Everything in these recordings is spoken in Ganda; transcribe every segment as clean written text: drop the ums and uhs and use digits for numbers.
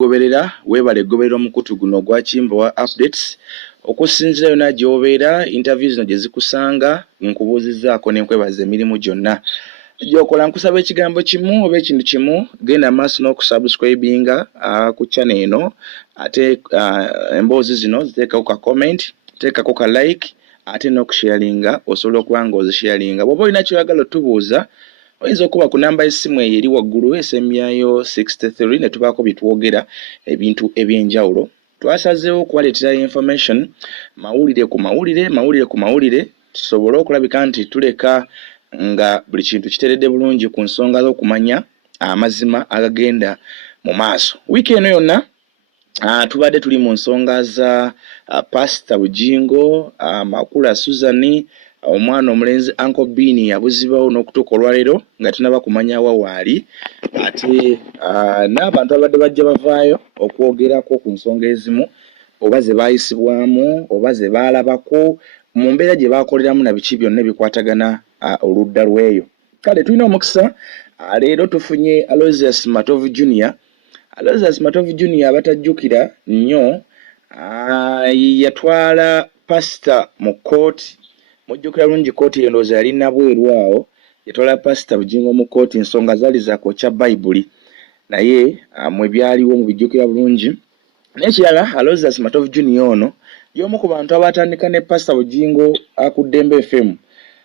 goberera webale goberera omukutu guno gwa Kimbowa updates okusinzira yona gy'obeera interviews zino gye zikusanga nkubuuzizaako n'enkwebaza emirimu gyonna gy'okola. Nkusaba ekigambo kimu oba ekintu kimu, genda maaso n'okusubscribinga ku channel eno, ate emboozi zino ziteekako ka comment, teekako ka like, ate n'okusharinga osobola okuba ng'ozisharinga. Bw'oba olina ky'oyagala otubuuza oyinza okuba ku namba y'essimu eyo eri waggulu esemyayo 63 ne tubaako bye twogera ebintu eby'enjawulo. Twasazeewo okubaleetera information mawulire ku mawulire tusobole okulabika nti tuleka nga buli kintu kiteredde bulungi ku nsonga z'okumanya amazima agagenda mu maaso. Wiiki eno yonna tubadde tuli mu nsonga za Pastor Bugingo, Makula Suzani, omwana omulenzi Uncle Bini yabuzibawo n'okutuuka olwaleero nga tunaba kumanya wa waali, ate n'abantu abadde bajja bavaayo okwogerako ku nsonga ezimu, oba ze baayisibwamu oba ze baalabako mu mbeera gye baakoleramu na biki byonna ebikwatagana oludda lw'eyo. Kale tulina omukisa leero tufunye ALOYSIUS MATOVU Junior. ALOYSIUS MATOVU Junior abatajjukira nnyo yatwala pastor mu kooti. Mujjukira bulungi kooti endowooza yali nabweru awo, yatwala Pastor Bugingo mu kooti, ensonga zaali za kwokya Bayibuli naye mwe byaliwo mubijjukira bulungi. N'ekirala ALOYSIUS MATOVU Junior ono y'omu ku bantu abatandika ne Pastor Bugingo ku Dembe FM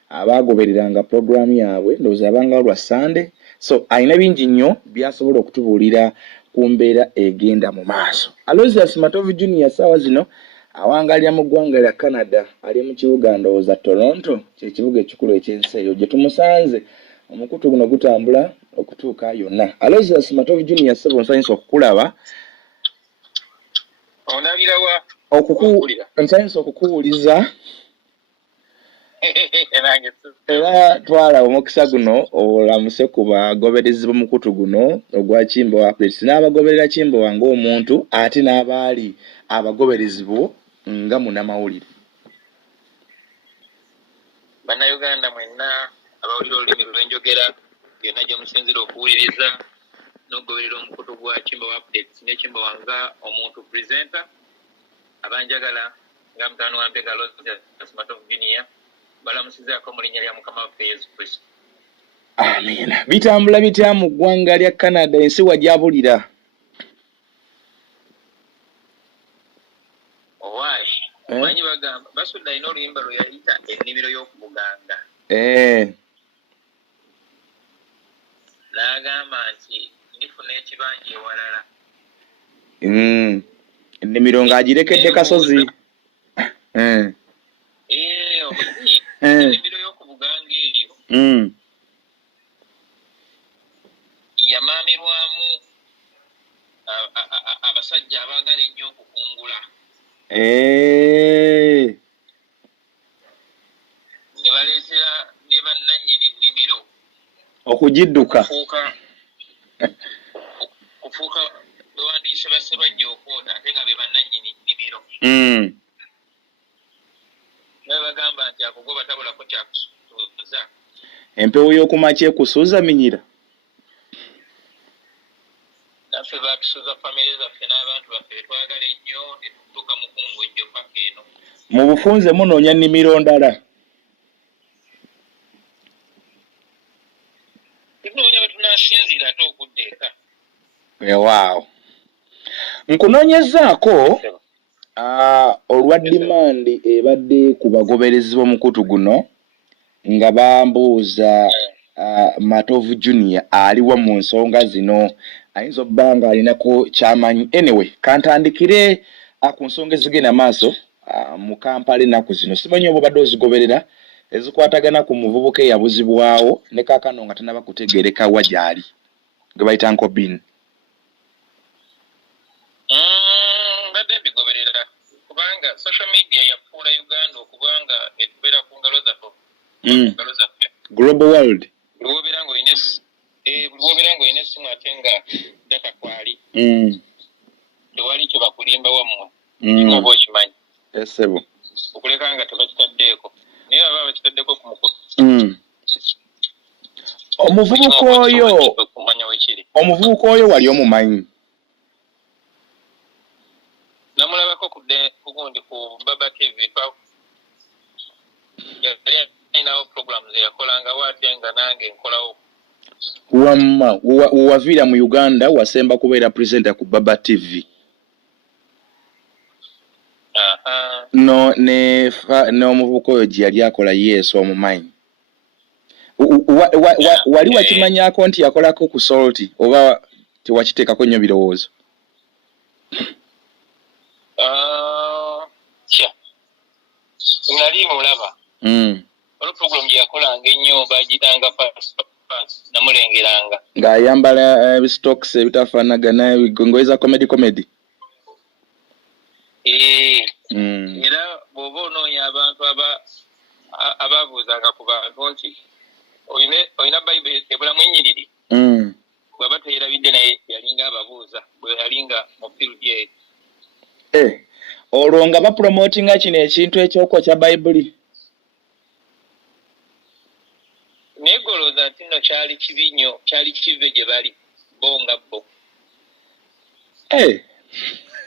abaagobereranga program yaabwe, ndowooza yabanga lwa Sunday. So alina bingi nnyo byasobola okutubuulira ku mbeera egenda mu maaso. ALOYSIUS MATOVU Junior saawa zino awangalira mu ggwanga lya Canada, ali mu kibuga ndowooza Toronto, kye kibuga ekikulu eky'ensi eyo gye tumusanze. Omukutu guno gutambula okutuuka yonna. ALOYSIUS MATOVU Junior ssebo nsanyusa okukulaba. Nsanyusa okukuwuliza era twala omukisa guno olamuse ku bagoberezi b'omukutu guno ogwa Kimbowa updates n'abagoberera Kimbowa ng'omuntu ate n'abaali abagoberezi bo nga munnamawulire. Bannayuganda mwenna abawulira olulimi lw'enjogera byonna gye musinzira okuwuliriza n'okugoberera omukutu gwa Kimbowa updates ne Kimbowa nga omuntu presenter abanjagala nga mutaano wa mpega ALOYSIUS MATOVU Junior balamusizaako mu linnya lya Mukama waffe Yesu Kristo. Amiina. Bitambula bitya mu ggwanga lya Canada, ensi wajabulira? Owaayi omanyi bagamba basudde alina oluyimba lwe yayita ennimiro y'okubuganga. N'agamba nti ndifuna ekibanja ewalala. Ennimiro ng'agirekedde kasozi. Omanyi ennimiro y'okubuganga eyo yamaamirwamu abasajja abaagala ennyo okukungula. Ne baleetera ne bannannyini nnimiro okugidduka kufuuka bewandiise bassebajja okwoda ate nga be bannannyini nnimiro. Naye bagamba nti akugoba tabulako kyakusuuza. Empewo y'okumakya ekusuuza minyira. Naffe baatusuuza famire zaffe n'abantu baffe betwagala ennyo ne tutuuka mu kungojjo paka eno. Mu bufunze munoonya nnimiro ndala. Tunoonya bwe tunaasinziira ate okudda eka. Waaw. Nkunoonyezaako olwa demand ebadde ku bagoberezi b'omukutu guno nga bambuuza MATOVU Junior aliwa mu nsonga zino, ayinza obba nga alinako kyamanyi. Anyway, kantandikire ku nsonga ezigenda maaso mu Kampala ennaku zino. Simanyi oba obadde ozigoberera ezikwatagana ku muvubuka eyabuzibwawo ne kaakano nga tanaba kutegeereka wa gy'ali gwe bayita Uncle Bini. Mbadde mbigoberera kubanga social media yafuula Uganda okubanga etubeera ku ngalo zaffe. Global world. Buli wobeera ng'olina essimu ate nga data kwali. Tewali kye bakulimba wammwe. Oba okimanyi. Esebo. Okuleka nga tebakitaddeeko. Naye baba bakitaddeko ku mukutu. Omuvubuka oyo wali omumanyi? yasooka kugundi ku Baba TV inawo programs yakolanga wate nga nange nkolawo. Wamma wavira mu Uganda wasemba kubeera presenter ku Baba TV. No omuvubuka oyo gye yali akola yesu omumanyi. Wali wakimanyaako nti yakolako ku Salt oba tewakiteekako nnyo birowoozo? Nali mulaba. Olwo program gye yakolanga ennyo bagitanga fast namulengeranga. Ng'ayambala ebistokisi ebitafaanagana ngoye za comedy. Era bw'oba onoonya abantu ababuuzanga ku bantu nti olina Bayibuli ebulamu ennyiriri. Bw'aba teyerabidde naye yalinga ababuuza bwe yalinga mu field ye. Olwo nga bapromotinga kino ekintu ekyokokya Bayibuli. Negolooza nti nno kyali kibi nnyo, kyali kive gye bali bo nga bo.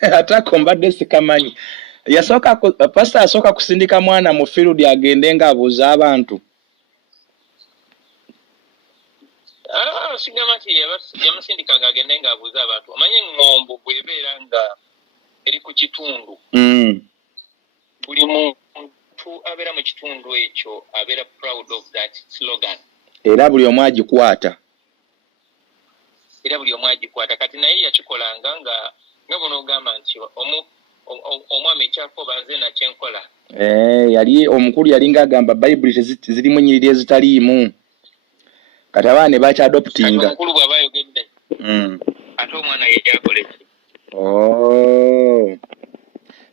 Atako mbadde sikamanyi. Pastor asooka kusindika mwana mu field agende ng'abuuza abantu. Sigamba nti yamusindikanga agende ng'abuuza abantu. Omanye eŋŋombo bw'ebeera nga eri ku kitundu. Buli muntu abeera mu kitundu ekyo abeera proud of that slogan. Era buli omu agikwata. Kati naye yakikolanga nga bw'onoogamba nti omwami ekyakoba nze nakyenkola. Yali omukulu yalinga agamba Bayibuli zirimu ennyiriri ezitaliimu. Kati abaana ne bakyadoptinga. Omukulu bw'aba ayogedde. Ate omwana ye yakola ki?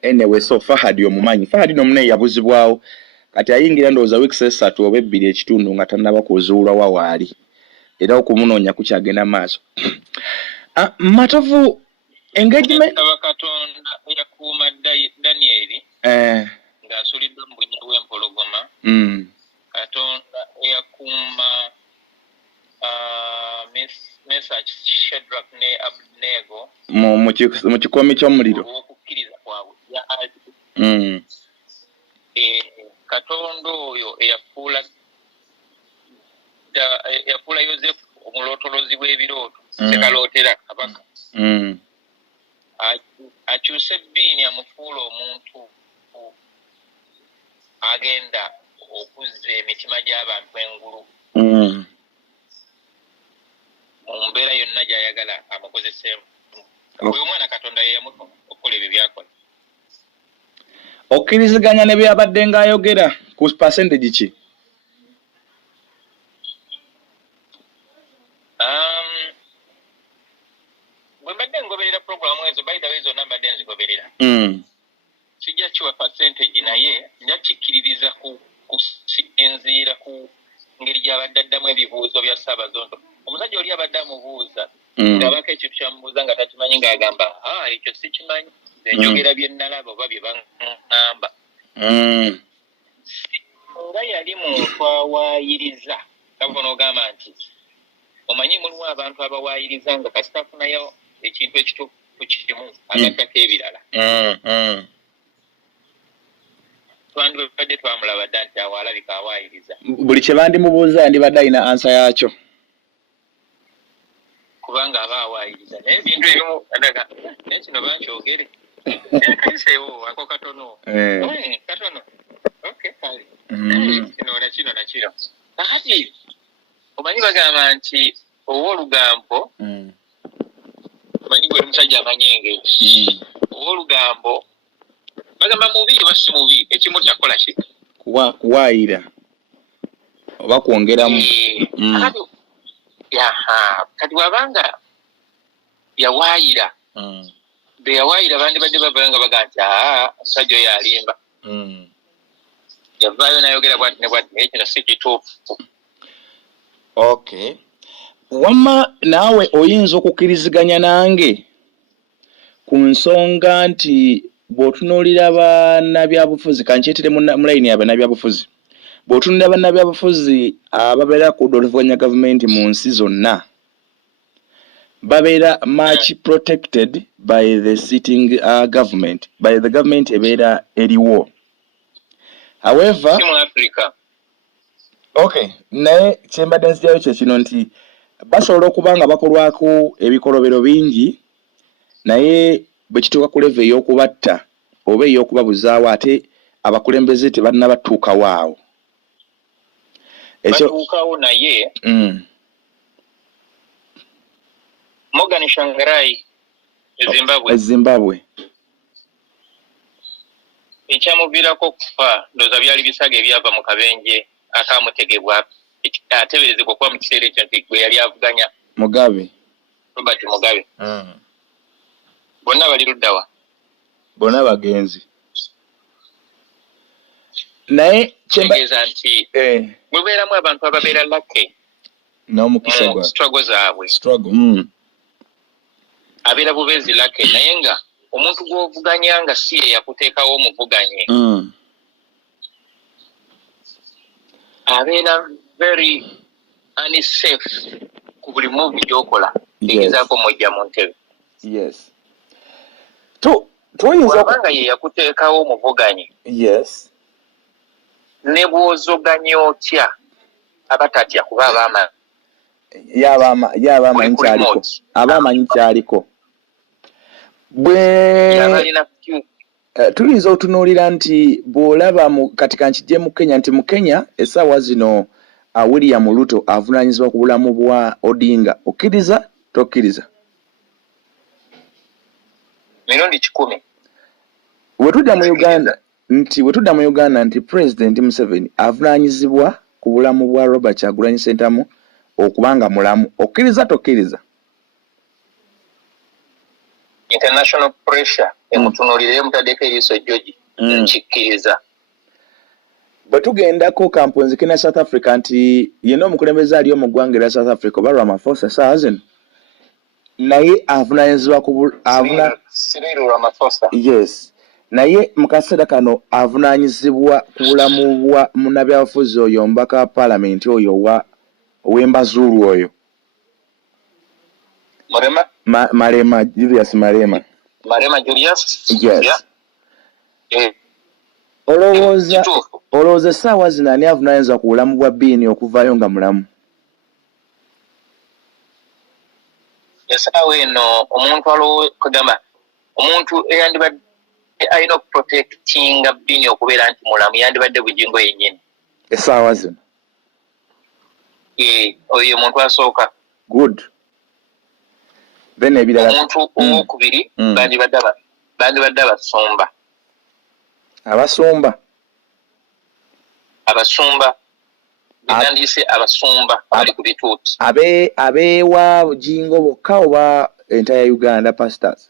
Anyway, so Fahadi omumanyi. Fahadi n'omunaye yabuzibwawo. Kati ayingira ndowooza weeks 3 oba 2 ekitundu nga tannaba kuzuulwa wa waali. Era okumunoonya kukyagenda maaso. Matovu engagement Katonda yakuuma Danieli ng'asuuliddwa mu bunnya bw'empologoma. Katonda yakuuma Meshach, Shadrach ne Abednego mu kikomi ky'omuliro. Okukkiriza kwabwe. Katonda oyo eyafuula Yosefu omulootolozi w'ebirooto sekalootera kabaka. Akyuse Bbiini amufuula omuntu agenda okuzza emitima gy'abantu engulu. Mu mbeera yonna gy'ayagala amukozesemu. Oyo omwana Katonda ye yamutuma okukola ebyo byakola. Okkiriziganya ne byabadde ng'ayogera ku percentage ki? Bwe mbadde ngoberera programu ezo bayitawo ezo mbadde nzigoberera. Sijja kiwa percentage naye nja kikkiririza kusinziira ku ngeri gy'abadde addamu ebibuuzo bya Ssaabazonto. Omusajja oli abadde amubuuza ng'abako ekintu kyamubuuza nga takimanyi ng'agamba ekyo sikimanyi njogera bye nnalaba oba bye baŋŋamba. Nga yali muntu awaayiriza kabona ogamba nti omanyi mulimu abantu abawaayiriza nga kasita afunayo ekintu ekituufu kimu agattako ebirala. Twandibadde twamulaba dda nti awo alabika awaayiriza. Buli kye bandimubuuza yandibadde alina ansa yakyo. Kubanga aba awaayiriza naye ebintu ebimu naye kino bankyogere. Kayiseewo ako katono. Katono. Okay, kale. Kino nakino. Kakati omanyi bagamba nti ow'olugambo omanyi gwe musajja amanyi engeri. Ow'olugambo bagamba mubi oba si mubi ekimu kyakola ki? Kuwaayira oba kwongeramu. Kati wabanga yawaayira be yawaayira bandibadde bavaayo nga baga nti omusajja oyo alimba. Yavaayo n'ayogera bwati ne bwati naye kino si kituufu. Okay. Wamma naawe oyinza okukkiriziganya nange ku nsonga nti bw'otunuulira bannabyabufuzi kankyetere mu layini y'abannabyabufuzi bw'otunuulira bannabyabufuzi ababeera ku ludda oluvuganya gavumenti mu nsi zonna babeera much protected by the sitting government, by the government ebeera eriwo. However, si mu Africa. Okay, naye kyembadde nzirayo kye kino nti basobola okuba nga bakolwako ebikolobero bingi naye bwe kituuka ku level ey'okubatta oba ey'okubabuzaawo ate abakulembeze tebannabatuukawo awo. Batuukawo naye Morgan Shangarai Zimbabwe ekyamuviirako okufa ndowooza byali bisaga ebyava mu kabenje akaamutegebwa ateeberezebwa okuba mu kiseera ekyo nti gwe yali avuganya Robert Mugabe. Bonna bali luddawa? Bonna bagenzi. Naye kitegeeza nti mubeeramu abantu ababeera lucky n'omukisa gwa struggle zaabwe abeera bubeezi lucky naye nga omuntu gw'ovuganya nga si ye yakuteekawo omuvuganye abeera very unsafe ku buli muvi gy'okola egezaako mojja mu ntebe. Yes. Bw'abanga ye yakuteekawo omuvuganye ne bw'ozoganya otya abatatya kuba abamanyi kyaliko bwe tuyinza otunuulira nti bw'olaba kati kankijje mu Kenya nti mu Kenya essaawa zino William Ruto avunaanyizibwa ku bulamu bwa Odinga. Okkiriza tokkiriza? Mirundi 10. Wetudda mu Uganda nti President Museveni avunaanyizibwa ku bulamu bwa Robert Kyagulanyi Ssentamu okubanga mulamu. Okkiriza tokkiriza? International pressure emutunuulire mutaddeko eriiso George nkikkiriza. Bwe tugendako kampunzike South Africa nti yenna omukulembeze ali mu ggwanga erya South Africa oba Ramaphosa Sazen naye avunaanyizibwa Cyril Ramaphosa. Yes. Naye mu kaseera kano avunaanyizibwa ku bulamu bwa munnabyabufuzi oyo omubaka wa paalamenti oyo ow'Embazulu oyo Malema Julius Malema Julius. Yes. Olowooza essaawa zino ani avunaanyizibwa ku bulamu bwa Bini okuvaayo nga mulamu? Essaawa eno omuntu eyandibadde alina okuprotectinga Bini okubeera nti mulamu yandibadde Bugingo yennyini. Essaawa zino? Oyo omuntu asooka. Good. Then ebirala omuntu owokubiri bandibadde abasumba. Nandiyise abasumba abali ku bituuti. Abeewa Bugingo bokka oba entire Uganda pastors?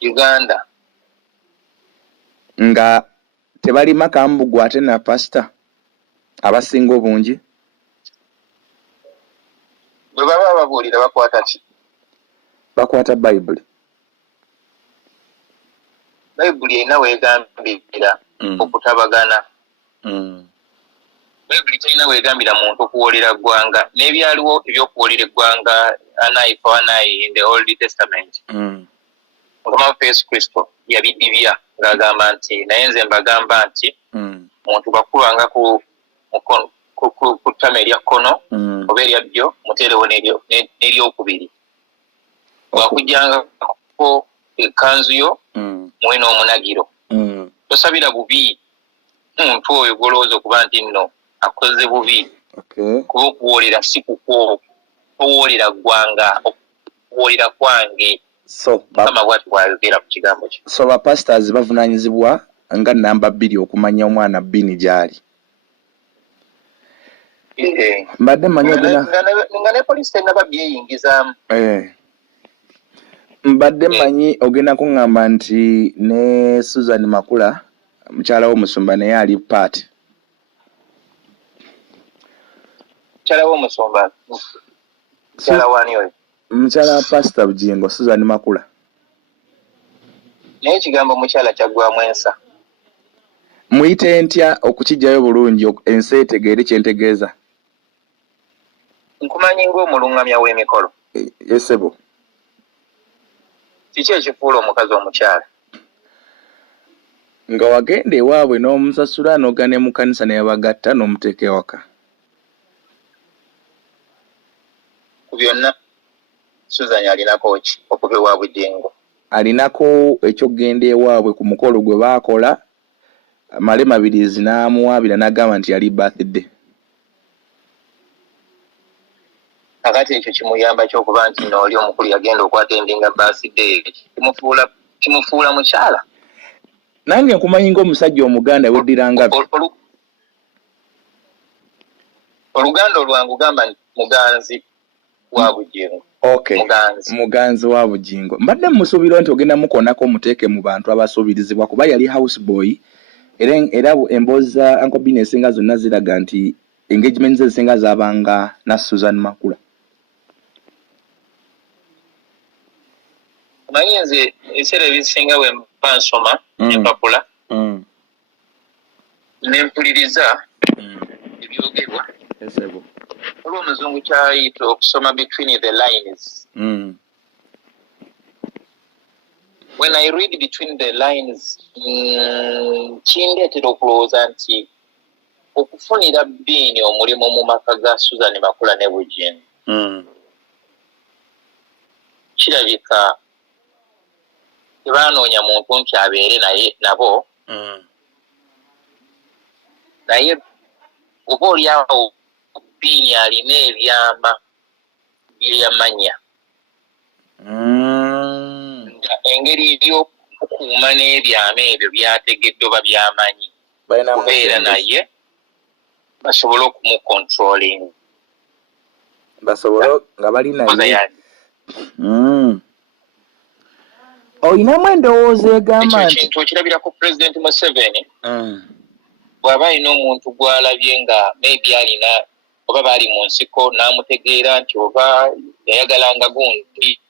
Uganda. Nga tebali Makambugwe ate na pastor abasinga obungi? Bwe baba babuulira bakwata ki? Bakwata Bible. Bible erina weegambira okutabagana. Bible terina weegambira muntu okuwoolera ggwanga. N'ebyaliwo ebyokuwoolera eggwanga Naye in the Old Testament. Mukama waffe Yesu Kristo yabidibya ng'agamba nti naye nze mbagamba nti muntu bakulwanga ku ttama erya kkono oba erya ddyo muteerewo n'eryokubiri. Bw'akuggyangako ekkanzu yo muwe n'omunagiro. Tosabira bubi muntu oyo golowooza okuba nti nno akoze bubi. Kuba okuwoolera si kukwo, okuwoolera ggwanga, okuwoolera kwange. Mukama bw'ati bw'ayogera mu kigambo kye. So bapastors bavunaanyizibwa nga namba 2 okumanya omwana Bini gy'ali. Mbadde mmanyi nga ne poliisi tennaba byeyingizaamu. Mbadde mmanyi ogenda kuŋŋamba nti ne Susan Makula mukyala w'omusumba naye ali paati. Mukyala w'omusumba? Mukyala wani oyo? Mukyala wa Pastor Bugingo, Susan Makula. Naye ekigambo mukyala kyaggwamu ensa. Muyite ntya okukijjayo bulungi ensi etegeere kye ntegeeza? Nkumanyi ng'omuluŋŋamya w'emikolo. Yesebo. kiki ekifuula omukazi omukyala nga wagenda ewaabwe n'omusasula n'ogane mu kkanisa ne yabagatta n'omuteeka ewaka ku byonna Susan alinako ki okuva ewa Bugingo alinako ekyokugenda ewaabwe ku mukolo gwe baakola male mabirizi n'amuwaabira n'agamba nti yali birthday akati ekyo kimuyamba ky'okuba nti n'oli omukulu yagenda okwatendinga birthday kimufuula mukyala nange nkumanyi ng'omusajja omuganda weddiranga oluganda olwange ugamba nti muganzi wa Bugingo. Okay. Muganzi wa Bugingo. Mbadde musuubira nti ogenda mukonako omuteeke mu bantu abasuubirizibwa kuba yali house boy era emboozi za Uncle Bine esinga zonna ziraga nti engagement ze ezisinga zaabanga na Susan Makula. Manyi nze ebiseera ebisinga bwe mba nsoma empapula ne mpuliriza ebyogerwa olw'omuzungu kyayita okusoma between the lines. When I read between the lines kindeetera okulowooza nti okufunira Bini omulimu mu maka ga Susan Makula ne Bugingo kirabika tebanoonya muntu nti abeere naye nabo naye oba oliawo Bini alina ebyama byeyamanya nga engeri y'okukuuma n'ebyama ebyo byategedde oba byamanyi kubeera naye basobole okumucontrolling basobole nga bali naye oyinamu endowooza egamba nti ekintu okirabira ku President Museveni bw'aba alina omuntu gw'alabye nga maybe alina oba baali mu nsiko n'amutegeera nti oba yayagalanga gundi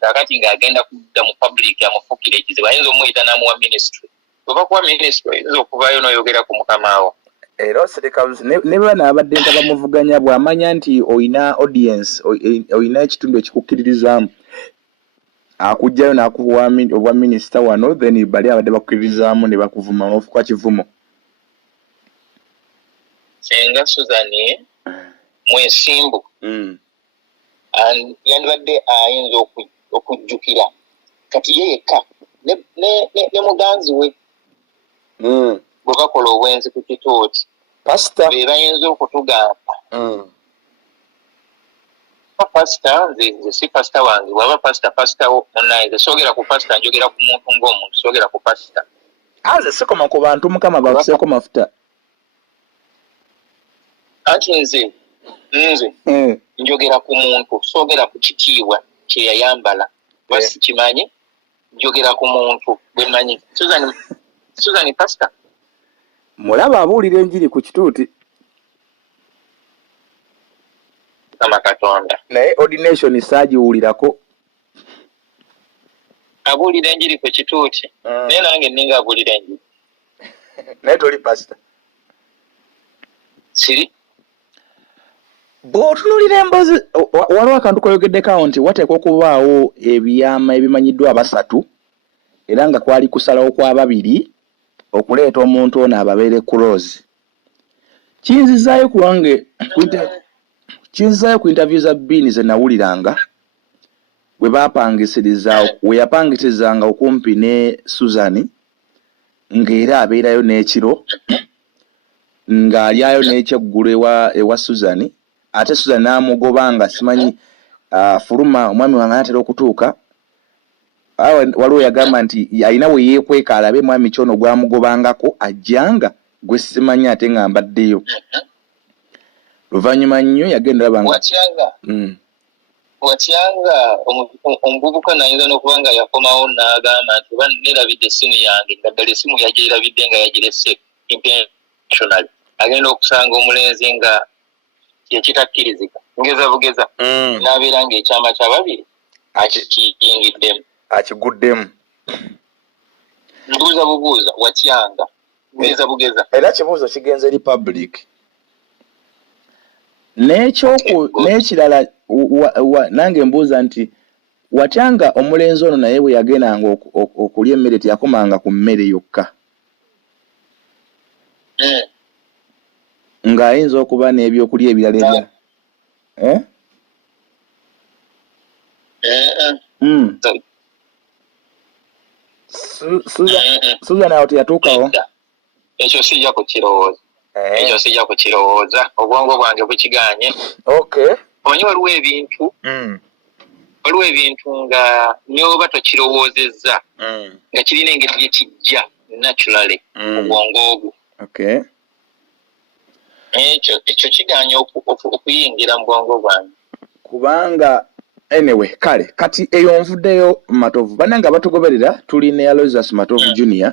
kakati ng'agenda kudda mu public amufukira ekizibu ayinza omuyita n'amuwa ministry oba kuwa ministry ayinza okuvaayo n'oyogera ku mukama wo era osirikazi ne bana abadde nti bamuvuganya bw'amanya nti oyina audience oyina ekitundu ekikukkiririzaamu akujjayo n'akuwa obwa minisita wano then bali abadde bakkiririzaamu ne bakuvuma n'ofuka kivumo senga Susan mwesimbu yandibadde ayinza okujjukira kati ye yekka ne muganzi we bwe bakola obwenzi ku kituuti pasita be bayinza okutugamba pasita nze si pasita wange waba pasita munaye nze soogera ku pasita njogera ku muntu ng'omuntu soogera ku pasita nze sikoma ku bantu mukama bakuseeko mafuta anti nze njogera ku muntu soogera ku kitiibwa kye yayambala basi kimanyi njogera ku muntu bwe manyi Susan pasita mulaba abuulira enjiri ku kituuti kama Katonda naye ordination saagiwulirako abuulira enjiri ku kituuti naye nange ninga abuulira enjiri naye toli pasita siri bw'otunuulira emboozi waliwo akantu koyogeddeko nti wateekwa okubaawo ebyama ebimanyiddwa abasatu era nga kwali kusalawo kwa babiri okuleeta omuntu ono ababeere close kinzizaayo ku interview za Bini ze nawuliranga bwe baapangisiriza we yapangisizanga okumpi ne Susan ng'era abeerayo n'ekiro ng'alyayo n'ekyeggulu ewa Susan ate Susan n'amugoba nga simanyi fuluma omwami wange anatera okutuuka waliwo yagamba nti alina we yeekweka alabe mwami kyono gwamugobangako ajjanga gwe simanyi ate nga mbaddeyo luvannyuma nnyo yagenda labanga watyanga omuvubuka nayinza n'okuba nga yakomawo n'agamba nti oba nerabidde essimu yange nga ddala essimu yagyerabidde nga yagirese intentionally agenda okusanga omulenzi nga yekitakkirizika ngeza bugeza n'abeera ng'ekyama kya babiri akiyingiddemu akiguddemu mbuuza bubuuza watyanga ngeza bugeza era kibuuzo kigenze eri public n'ekirala nange mbuuza nti watyanga omulenzi ono naye bwe yagendanga okulya emmere teyakomanga ku mmere yokka ng'ayinza okuba n'ebyokulya ebirala ebya Susan awo teyatuukawo ekyo sijja kukirowooza ekyo sijja kukirowooza obwongo bwange bukiganye omanyi waliwo ebintu nga nyoba tokirowoozezza nga kirina engeri gye kijja naturally obwongo obwo ekyo kiganye okuyingira mu bwongo bwange kubanga anyway kale kati eyo nvuddeyo Matovu bannanga batugoberera tuli ne ALOYSIUS Matovu Junior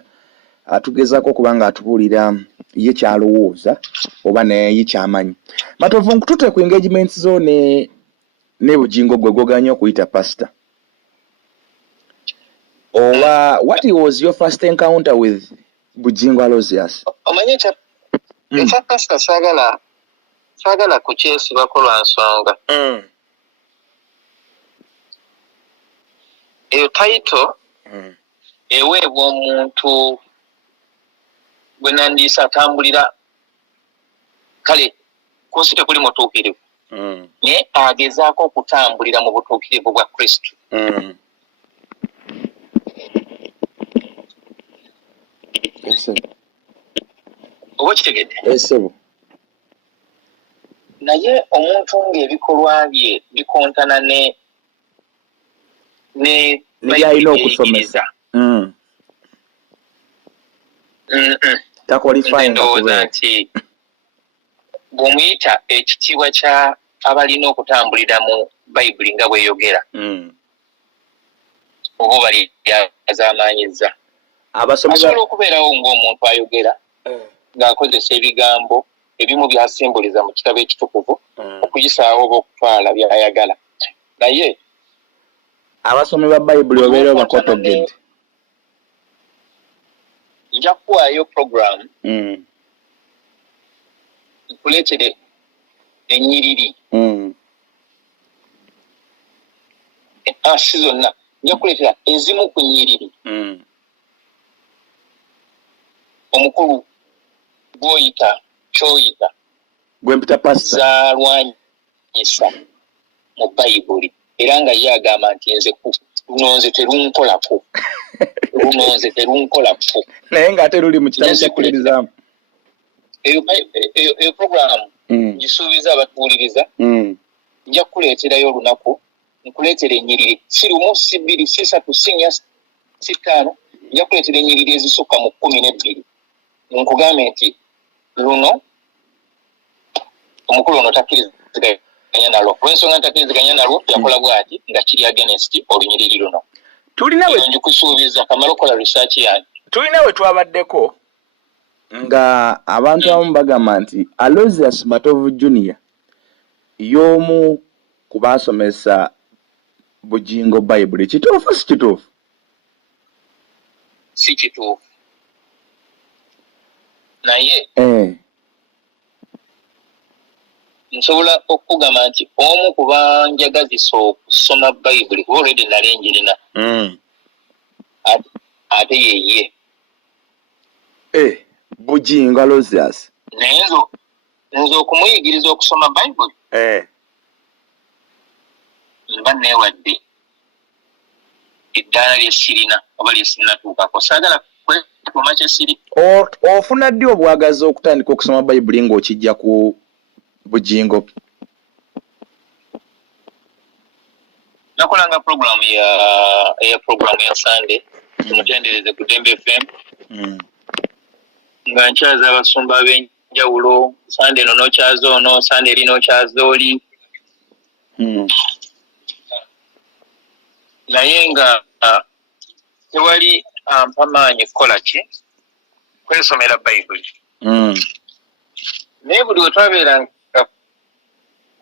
atugezaako kubanga atubuulira ye kyalowooza oba naye kyamanyi. Matovu nkutute ku engagements zo ne bugingo gwe gwoganye okuyita pastor oba what was your first encounter with Bugingo ALOYSIUS? Omanyi ekya pastor saagala kukyesibako lwa nsonga eyo title eweebwa omuntu gwe nandiisa atambulira kale kunsi tekuli mutuukirivu naye agezaako okutambulira mu butuukirivu bwa Kristo oba kitegedde naye omuntu ng'ebikolwa bye bikontana ne byalina okusomesa ndowooza nti bw'omuyita ekitiibwa kya abalina okutambulira mu bayibuli nga bweyogera oba bali azaamanyiza asobola okubeerawo ng'omuntu ayogera ng'akozesa ebigambo ebimu byasimbuliza mu kitabo ekitukuvu okuyisaawo oba okutwala by'ayagala naye abasomi ba bayibuli obeera bakotogedde nja kuwaayo program nkuleetere ennyiriri si zonna nja kuleetera ezimu ku nnyiriri omukulu kyoyita gwempita pastor zaalwanyisa mu bayibuli era nga ye agamba nti nze terunkolako naye ng'ate luli mu kitabo kyakkulirizaamu eyo programu gisuubiza abatuwuliriza nja kukuleeterayo olunaku nkuleetera ennyiriri si lumu si bbiri si ssatu si nnya si ttaano nja kuleetera ennyiriri ezisukka mu 12 nkugambe nti luno omukulu ono takkiriziganya nalwo olw'ensonga ntakkiriziganya nalwo yakola bw'ati nga kiri against olunyiriri luno njikusuubiza kamala okola research yange tulina we twabaddeko nga abantu abamu bagamba nti ALOYSIUS Matovu Junior y'omu ku baasomesa Bugingo Bible kituufu si kituufu? Si kituufu naye nsobola okugamba nti omu ku banjagazisa okusoma Bible kuba olwedde nali njirina ate yeye Bugingo ALOYSIUS naye nze okumuyigiriza okusoma Bible mba neewadde eddaala lyesirina oba lyesirinatuukako saagala kwetuma kyesiri ofuna ddi obwagazi okutandika okusoma Bible ng'okijja ku Bugingo? nakolanga program ya Sunday tumutendereze ku Dembe FM nga nkyaza abasumba ab'enjawulo Sunday no nokyaza ono Sunday lino okyaza oli naye nga tewali ampa maanyi kukola ki kwesomera Bible naye buli wetwabeeranga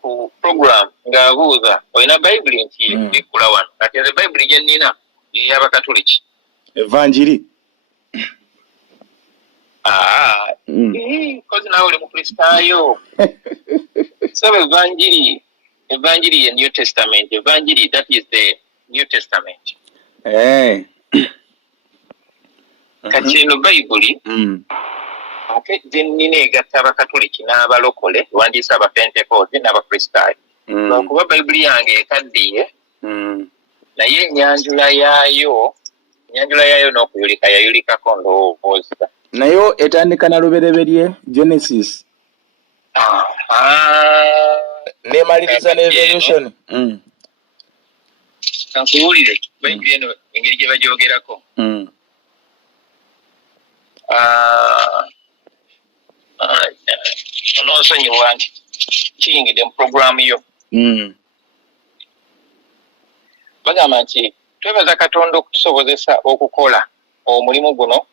ku program ng'abuuza olina Bible nti bikula wano kati nze Bible gye nnina ey'Abakatoliki Evanjiri kozi naawe oli mukristaayo so evanjiri ye New Testament evanjiri that is New Testament. Kati eno Bayibuli ate nnina egatta abakatoliki n'abalokole wandiisa abapentekote n'abakristaayo lwakuba Bayibuli yange ekaddiye naye enyanjula yaayo n'okuyulika yayulikako ndowooza nayo etandika na lubereberye Genesis nemaliriza ne Revelation kankuwulire Bayibuli eno engeri gye bagyogerako onoonsonyiwa nti kiyingidde mu programu yo bagamba nti twebaza Katonda okutusobozesa okukola omulimu guno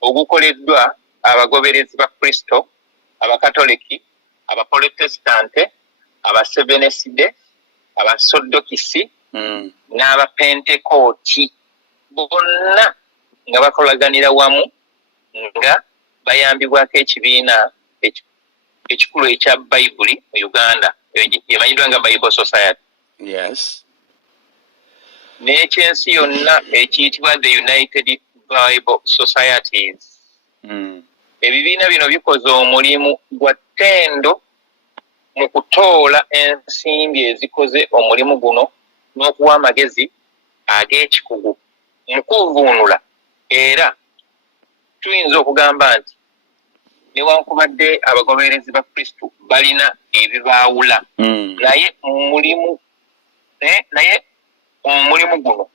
ogukoleddwa abagoberezi ba Kristo, abakatoliki, abaprotestante, abaseveneside, abasodokisi n'abapentekooti bonna nga bakolaganira wamu nga bayambibwako ekibiina ekikulu ekya Bayibuli mu Uganda emanyiddwa nga Bible Society. Yes. N'ekyensi yonna ekiyitibwa the United Bible Societies. Ebibiina bino bikoze omulimu gwa ttendo mu kutoola ensimbi ezikoze omulimu guno n'okuwa amagezi ag'ekikugu mu kuvuunula era tuyinza okugamba nti newankubadde abagoberezi ba Kristo balina ebibaawula naye omulimu guno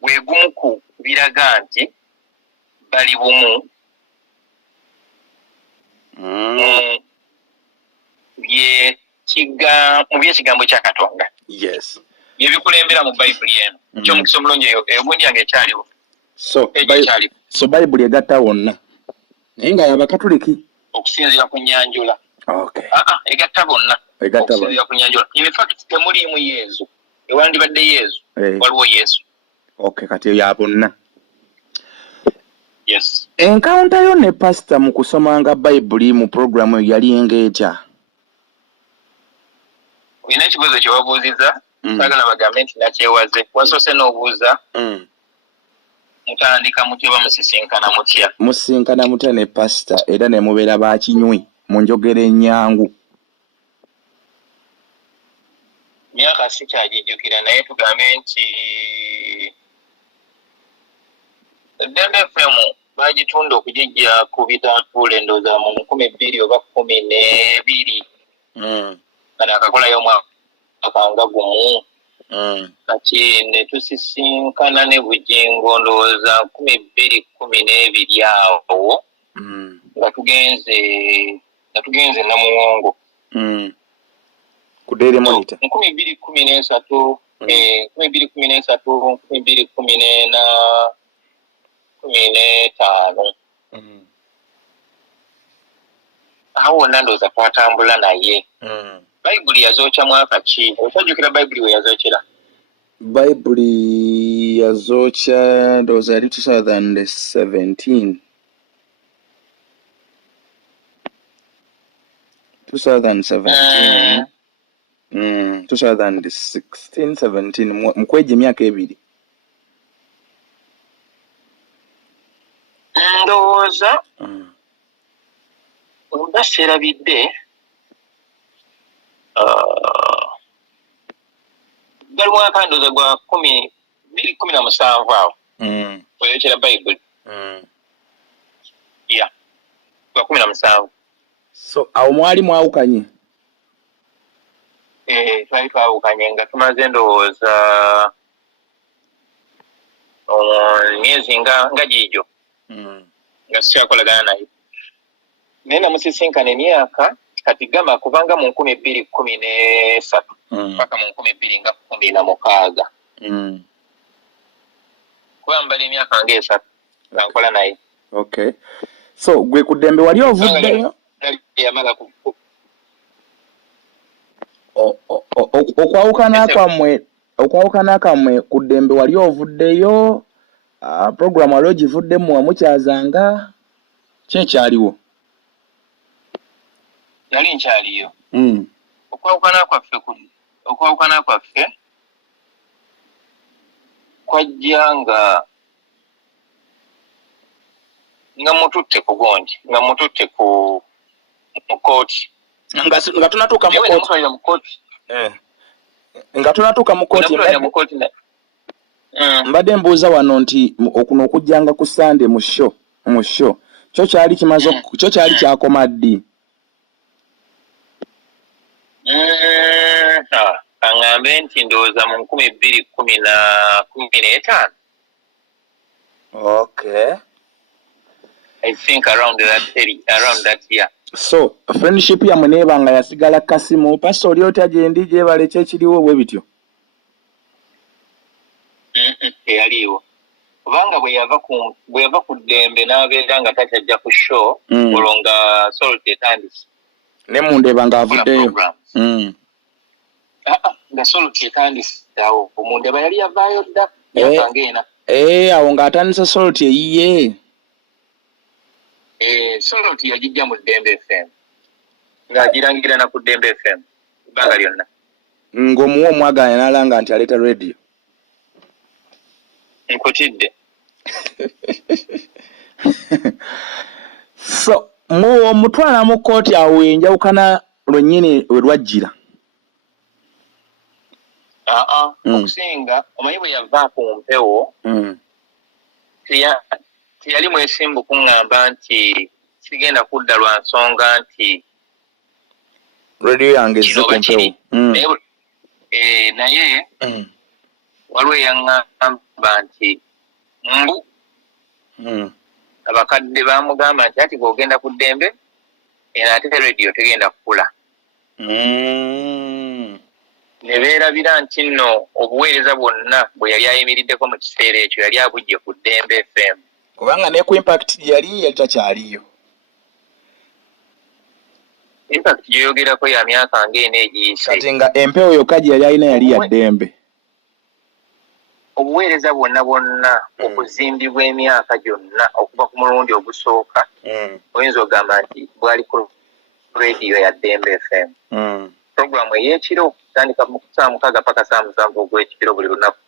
gwe gumu ku biraga nti bali bumu mu byekigambo kya Katonda. Yes. Bye bikulembera mu Bayibuli eno ky'omukisa omulungi eyo gundi yange ekyaliwo. So Bayibuli egatta wonna naye nga y'abakatoliki okusinziira ku nnyanjula. Okay. Egatta bonna okusinziira ku nnyanjula. In fact temuliimu Yesu ewandibadde Yesu waliwo Yesu. Okay, kati ya bonna. Yes. Encounter yo ne pastor mu kusomanga Bayibuli mu programu yali engeta. Olina ekibuuzo kye wabuuziza saagala bagambe nti nakyewaze wasoose n'obuuza mutandika mutya bamusisinkana mutya. Musisinkana mutya ne pastor era ne mubeera ba kinywi mu njogera ennyangu. Myaka si kyagijjukira naye tugambe nti Dembe FM bagitunda okujijja ku bitatuule ndooza mu 2000 oba 12 kana akakolayo mwaka nga gumu kati ne tusisinkana ne Bugingo ndooza 2012 awo nga tugenze Namuwongo ku Daily Monitor 2013 15 awo nandoza twatambula naye. Bayibuli yazoocha mwaka ki? Otajjukira Bayibuli we yazookera? Bayibuli yazoocha ndooza yali 2017. 2016 17 mukweje emyaka ebiri. Ndowooza nga serabidde gali mwaka ndowooza gwa 2017 awo weyokyera Bayibuli gwa 17. So awo mwali mwawukanye? Twali twawukanye nga tumaze ndowooza myezi nga gijo nga sikyakolagana naye naye namusisinkana emyaka kati gamba kubanga mu 2013 paka mu 2016 kuba mbali emyaka nga 3 nga nkola naye. Okay, so gwe ku Ddembe wali ovuddeyo yamala okwawukana kwammwe ku Ddembe wali ovuddeyo? Programu wali ogivuddemu wamukyazanga kyekyaliwo? Nali nkyaliyo. Okwawukana kwaffe kwajja nga mututte ku gondi nga mututte ku kooti nga tunatuuka mu kooti nga tunatuuka mu kooti mbadde mbuuza wano nti okuno okujjanga ku Sunday mu show kyo kyali kimaze kyo kyali kyakoma ddi? Aŋŋambe nti ndowooza mu 2015. Okay. I think around that year. So friendship ya muneba nga yasigala kasimu paso oli otajendi je bale kyekiriwo bwe bityo. Yaliwo. Kubanga bwe yava ku ddembe n'abeera nga takyajja ku show olonga salt etandise. Ne mundeba nga avuddeyo. Nga salt etandise awo omundeba yali yavaayo dda yakangeena. Awo ng'atandisa salt eyiye. Salt yagijja mu Ddembe FM. Ng'agirangira na ku Ddembe FM. Ebbanga lyonna. Ng'omuwa omwaganya n'alanga nti aleeta radio. Nkutidde. So mutwala mu kooti awo enjawukana lwennyini we lwajjira. Okusinga omanyi bwe yava ku mpewo teyali mwesimbu kuŋŋamba nti sigenda kudda lwa nsonga nti radio yange ezze ku mpewo. Naye waliwo eyaŋŋamba nti abakadde baamugamba nti ati bw'ogenda ku Ddembe ate radio tegenda kukula. Ne beerabira nti nno obuweereza bwonna bwe yali ayimiriddeko mu kiseera ekyo yali abujje ku Ddembe FM. Kubanga ne ku impact yali takyaliyo. Impact gyoyogerako ya myaka ng'ena egiyise. Kati nga empewo yokka gye yali alina yali ya Ddembe. Obuweereza bwonna okuzimbibwa emyaka gyonna okuva ku mulundi ogusooka oyinza ogamba nti bwali ku radio ya Ddembe FM. Programu ey'ekiro kutandika mu 6 paka 7 ogw'ekiro buli lunaku.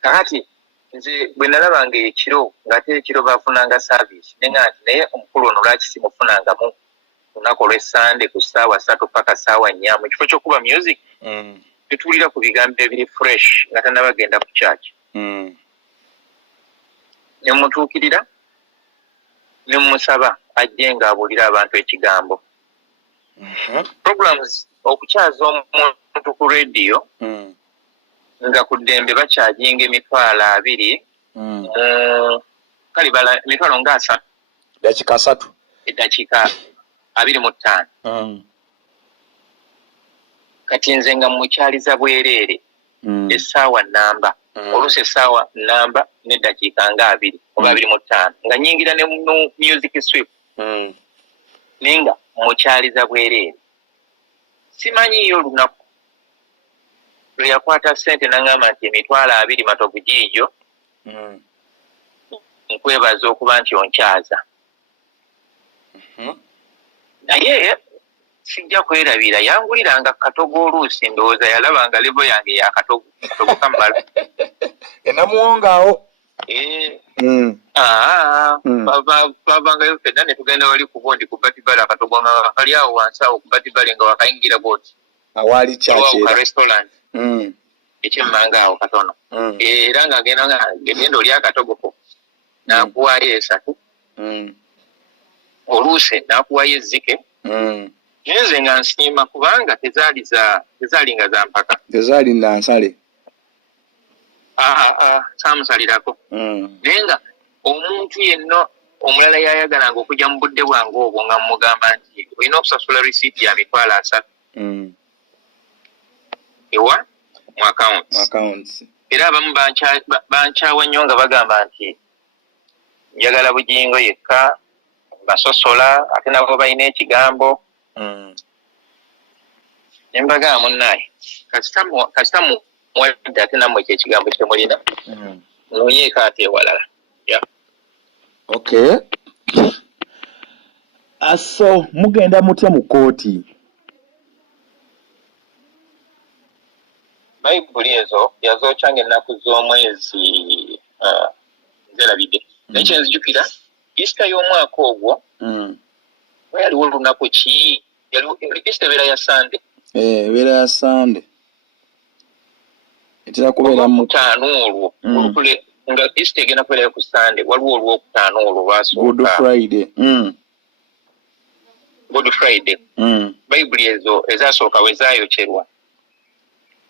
Kakati nze bwe nalabanga ekiro ng'ate ekiro baafunanga service nenga nti naye omukulu ono lwaki simufunangamu lunaku olw'Essande ku ssaawa 3 paka ssaawa 4 mu kifo ky'okuba music tetuwulira ku bigambo ebiri fresh nga tannabagenda ku church. Ne mutuukirira ne musaba ajje ng'abuulira abantu ekigambo. Programs okukyaza omuntu ku radio nga ku Ddembe bakyajinga $20 kale bala emitwalo nga 3 dakika 3 eddakiika 25. Kati nze nga mukyaliza bwereere essaawa nnamba oluusi essaawa nnamba n'eddakiika nga 2 oba 25 nga nyingira ne mu music sweep nenga mukyaliza bwereere. Simanyiyo olunaku lwe yakwata ssente n'aŋŋamba nti $20 matovu giijo nkwebaza okuba nti onkyaza. Naye sijja kwerabira yanguliranga katogo oluusi ndowooza yalabanga levo yange ya katogo kamala enamuwongaawo. Bavangayo ffenna ne tugenda wali ku bondi ku Batibale akatogo nga kali awo wansi awo ku Batibale nga wakayingira boti awaali kyakera restaurant ekyemmanga awo katono era nga genda oli akatogoko n'akuwaayo 3 oluusi n'akuwaayo ezzike. Nze nga nsiima kubanga tezaali nga za mpaka, tezaali nansale. Saamusalirako. Naye nga omuntu yenno omulala yayagalanga okujja mu budde bwange obwo nga mugamba nti olina okusasula risiiti ya $300 ewa mu accounts. Era abamu bankyawa nnyo nga bagamba nti njagala bugingo yekka basosola ate nabo balina ekigambo. Ne mbagamba munnaye kasita muwadde ate nammwe ekyekigambo kyemulina munyeeko ate ewalala. Okay. So mugenda mutya mu kooti? bayibuli ezo yazokyanga ennaku z'omwezi nzerabidde naye kyenzijukira Easter y'omwaka ogwo waliwo olunaku ki Easter ebeera ya Sunday ebeera ya Sunday etera kubeera mu Kutaano olwo olukule nga Easter egenda kubeerayo ku Sunday waliwo olwokutaano olwo lwasooka Good Friday Good Friday bayibuli ezo ezasooka we zaayokyerwa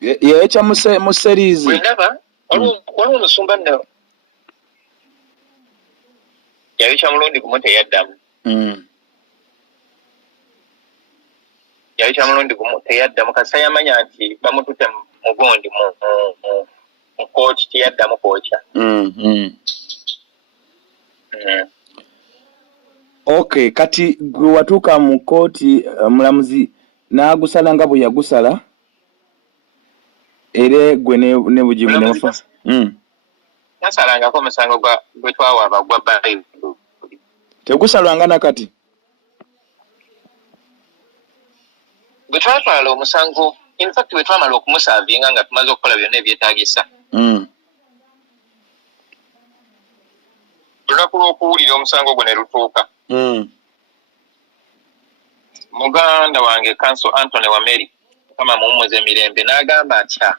yayokya mu series bwendaba waliwo omusumba nno yayokya mulundi gumu teyaddamu yayokya mulundi gumu teyaddamu kasa yamanya nti bamutute mu gundi mu kooti teyaddamu kwokya Okay, kati gwe watuuka mu kooti mulamuzi n'agusala nga bwe yagusala era gwe ne bugingo ne mufa nasalangako omusango gwe twawaaba gwa bayibuli tegusalwanga nakati bwe twatwala omusango in fact bwe twamala okumusaavinga nga tumaze okukola byonna ebyetaagisa lunaku lw'okuwulira omusango gwe ne lutuuka muganda wange Kanso Anthony Wameri kama mumuze emirembe n'agamba atya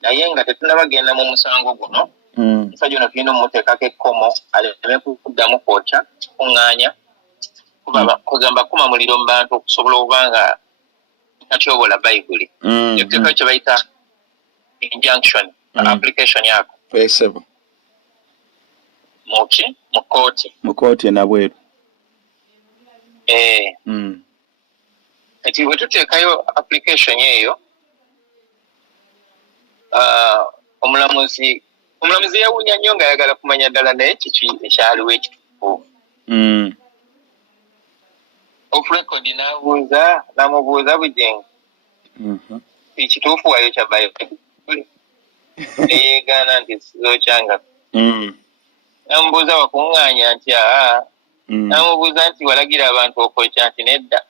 naye nga tetunabagenda mu musango guno musajja ono tulina omuteekako ekkomo aleme kuddamu kwokya kuŋŋaanya kugamba kuma muliro mu bantu okusobola okuba nga atyobola bayibuli ekiteeko kye bayita injunction application yako mu kooti enabweru ati bwe tuteekayo application eyo omulamuzi yawunya nnyo ng'ayagala kumanya ddala naye kiki ekyaliwo ekituufu off record n'amubuuza bugingo ekituufu wayo kya bayibuli neyeegaana nti sizokyanga namubuuza wakuŋŋaanya nti namubuuza nti walagira abantu okwokya nti nedda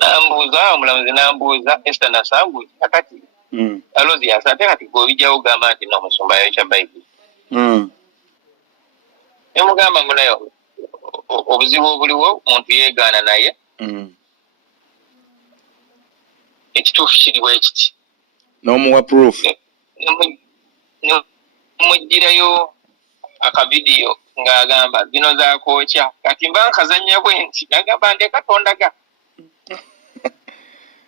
nambuuza omulamuzi nambuuza Esther Nasambu akati ALOYSIUS ate kati gw'obijjawo gamba nti n'omusumba yayokya bayibuli nemugamba munayo obuzibu obuliwo muntu yeegaana naye ekituufu kiriwo ekiti n'omuwa proof mugirayo akavidiyo ng'agamba zino zakwokya kati mba nkazanya bwe nti nagamba nde katondaga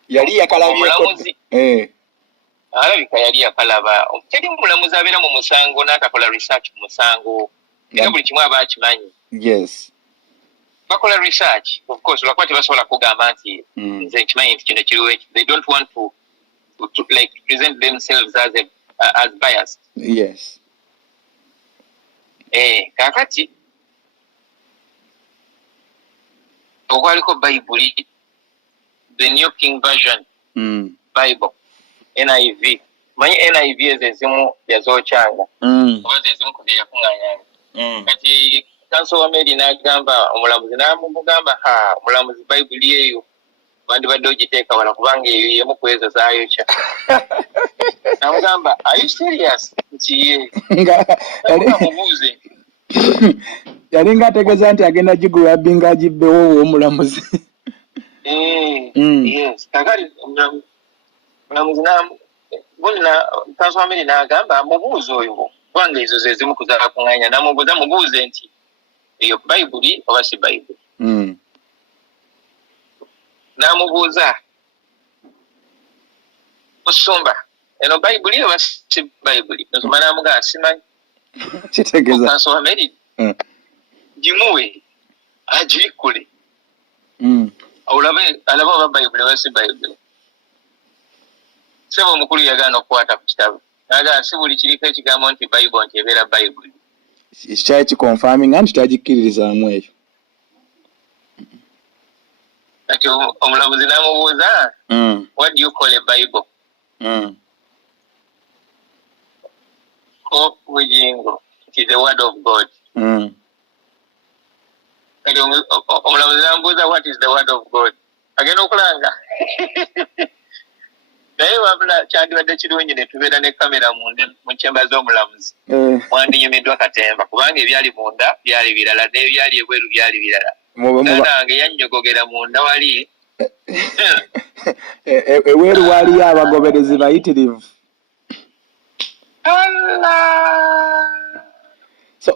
yali yakalabyeko alabika yali yakalaba teri mulamuzi abeera mu musango n'atakola research ku musango era buli kimu aba akimanyi bakola research of course lwakuba tebasobola kugamba nti nze nkimanyi nti kino kiriwo eki they don't want to like present themselves as biased kakati okwaliko bayibuli the New King Version Bible NIV manyi NIV ezimu yazokyanga oba zezimu ku bye yakuŋŋaanyanga kati Kanso Wameri n'agamba omulamuzi n'amugamba omulamuzi bayibuli eyo wandibadde ogiteeka wala kubanga eyo yemu ku ezo zayokya namugamba are you serious nti ye mubuuze yali ng'ategeeza nti agenda gigulabinga agibbewo w'omulamuzi yes kakati omulamuzi Kanso Wameri n'agamba mubuuze oyo kubanga ezo ze zimu kuzakuŋŋaanya namubuuza mubuuze nti eyo bayibuli oba si bayibuli namubuuza musumba eno bayibuli oba si bayibuli nsumba namugamba simanyi kitegeeza Kanso Wameri gimuwe agikule alabe oba bayibuli oba si bayibuli sebo omukulu yagaana okukwata ku kitabo nagaa si buli kiriko ekigambo nti bayibuli nti ebeera bayibuli kyali kikonfaminga nti tagikkiririzaamu eyo kati omulamuzi n'amubuuza what do you call a Bible ko bugingo nti the word of God kati omulamuzi n'amubuuza what is the word of God agenda okulanga naye wabula kyandibadde kirungi ne tubeera ne kamera mu nkyemba z'omulamuzi mwandinyumiddwa katemba kubanga ebyali munda byali birala n'ebyali ebweru byali birala muganda wange yannyogogera munda wali eweeru waaliyo abagoberezi bayitirivu. So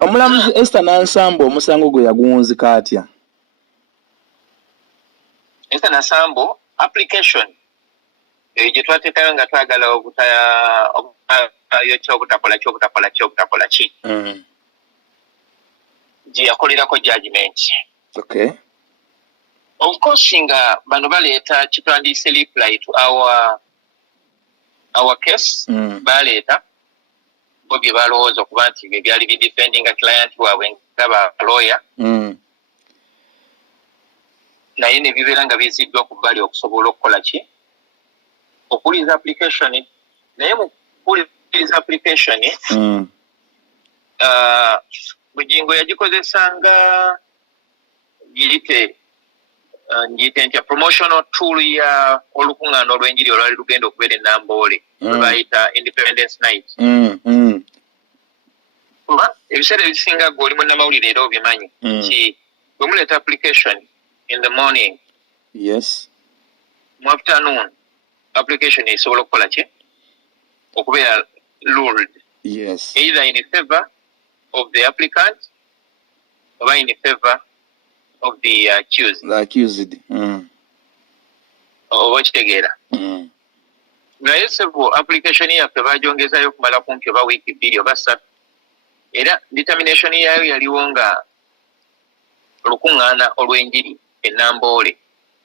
omulamuzi Esther Nansambo omusango gwe yaguwunzika atya? Esther Nansambo application gye twateekayo nga twagala obutakola ki gye yakolerako judgment. Okay. Of course nga bano baleeta kitwandiise reply to our case baleeta bo bye balowooza okuba nti bye byali bidefending a client waabwe nga ba lawyer naye ne bibeera nga biziddwa ku bbali okusobola okukola ki okuwuliriza application naye mu kuwuliriza application bugingo yagikozesanga ngiyite ntya promotional tool ya olukuŋŋaana olw'enjiri olwali lugenda okubeera enamboole lwe bayita Independence Night. Kuba ebiseera ebisinga gwe oli munnamawulire era obimanyi nti bwe muleeta application in the morning, yes, mu afternoon application esobola okukola ki okubeera ruled, yes, either in favor of the applicant or in favor of the accused. Oba kitegeera. Naye sebo application yaffe bagyongezayo okumala kumpi oba wiiki 2 oba 3 era determination yayo yaliwo nga olukuŋŋaana olw'enjiri ennamboole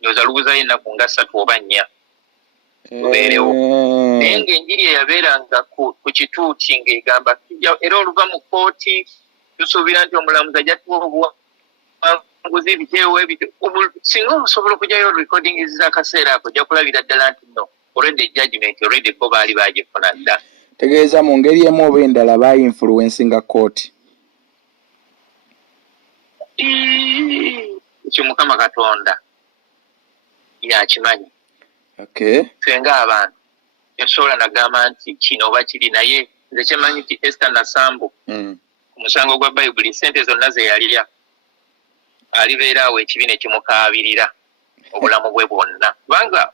nyoza lubuzayo ennaku nga 3 oba 4 lubeerewo naye ng'enjiri eyabeeranga ku kituuti ng'egamba era oluva mu kooti tusuubira nti omulamuzi ajja tuwa obuwanguzi biteewo singa osobola okugyayo recording ez'akaseera ako ojja kulabira ddala nti no already judgment already bo baali bagifuna dda. Tegeeza mu ngeri emu oba endala influencinga kooti. Ekyo Mukama Katonda yakimanyi. Okay. Fenga abantu yasobola nagamba nti kino oba kiri naye nze kyemanyi nti Esther Nansambo ku musango gwa Bayibuli sente zonna ze yalya alibeera awo ekibi ne kimukaabirira obulamu bwe bwonna kubanga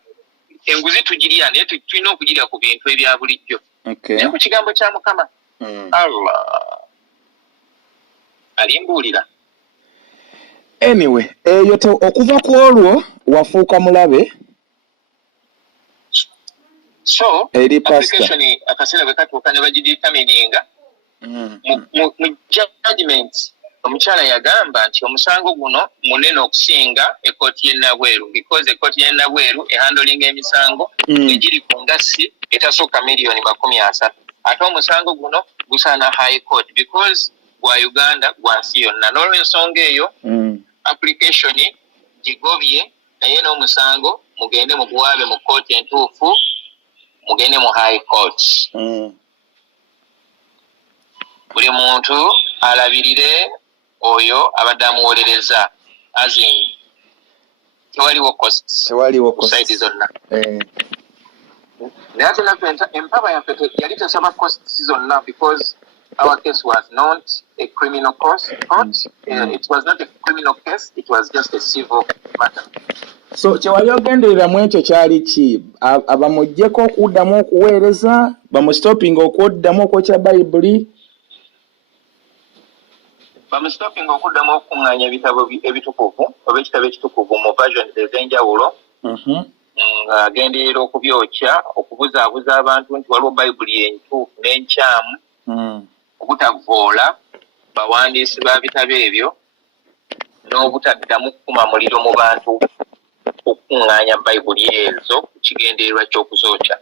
enguzi tugirya naye tulina okugirya ku bintu ebya bulijjo. Naye ku kigambo kya Mukama Allah alimbuulira. Anyway, okuva ku olwo wafuuka mulabe. So application akaseera bwe katuuka ne bagidetermininga mu judgment omukyala yagamba nti omusango guno munene okusinga ekooti y'e Nabweru because ekooti y'e Nabweru ehandolinga emisango egiri ku ngasi etasooka miliyoni 30 ate omusango guno gusaana high court because gwa Uganda gwa nsi yonna n'olw'ensonga eyo application gigobye naye n'omusango mugende muguwaabe mu kooti entuufu mugende mu high court. Buli muntu alabirire oyo abadde amuwolereza azin tewaliwo costs side zonna. Naye ate naffe empaba yaffe yali tesaba costs zonna because our case was not a criminal court. It was not a criminal case, it was just a civil matter. So kyewali ogenderera mu ekyo kyali ki? Abamuggyeko okuddamu okuweereza bamustopping okuddamu okwokya Bayibuli? Bamustopping okuddamu okukuŋŋaanya ebitabo ebitukuvu oba ekitabo ekitukuvu mu version ez'enjawulo ng'agenderera okubyokya okubuzaabuza abantu nti waliwo Bayibuli entuufu n'enkyamu obutavvoola bawandiisi ba bitabo ebyo n'obutaddamu kukuma muliro mu bantu okukuŋŋaanya Bayibuli ezo ku kigendererwa ky'okuzookya.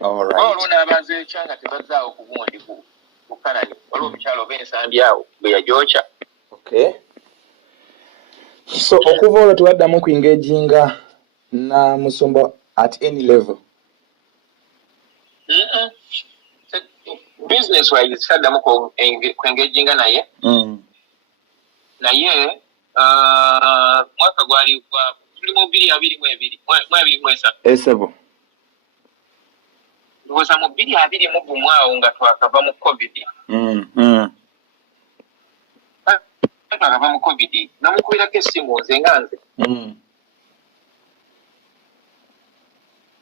Olwo n'abaze ekyanga tebazaawo ku gundi bukanani waliwo omukyalo oba ensambi awo bwe yagyokya. Okay. So okuva olwo tewaddamu kuengaginga na musumba at any level? Business wise taddamu kuengaginga naye naye mwaka gwali tuli mu 2022 Esebo ndowooza mu 2021 awo nga twakava mu covid twakava mu covid namukubirako essimu nze nga nze